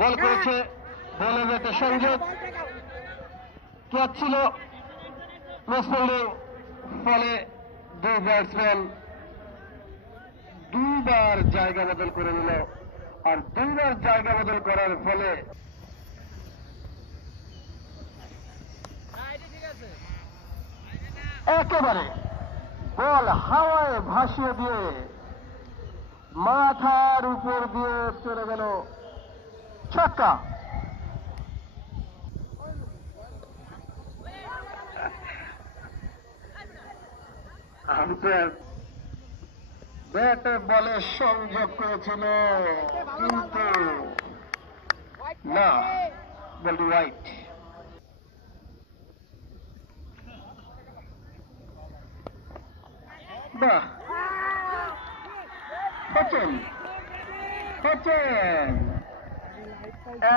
বল করেছে বলের একটা সংযোগ। ক্যাচ ছিল মিসফিল্ডিং ফলে দুই ব্যাটসম্যান দুইবার জায়গা বদল করে নিল, আর দুইবার জায়গা বদল করার ফলে একেবারে বল হাওয়ায় ভাসিয়ে দিয়ে মাথার উপর দিয়ে চলে গেল ছক্কা ব্যাটে বলে সংযোগ করেছিল কিন্তু না বলটি হোয়াইট বাহ। সচিন 아.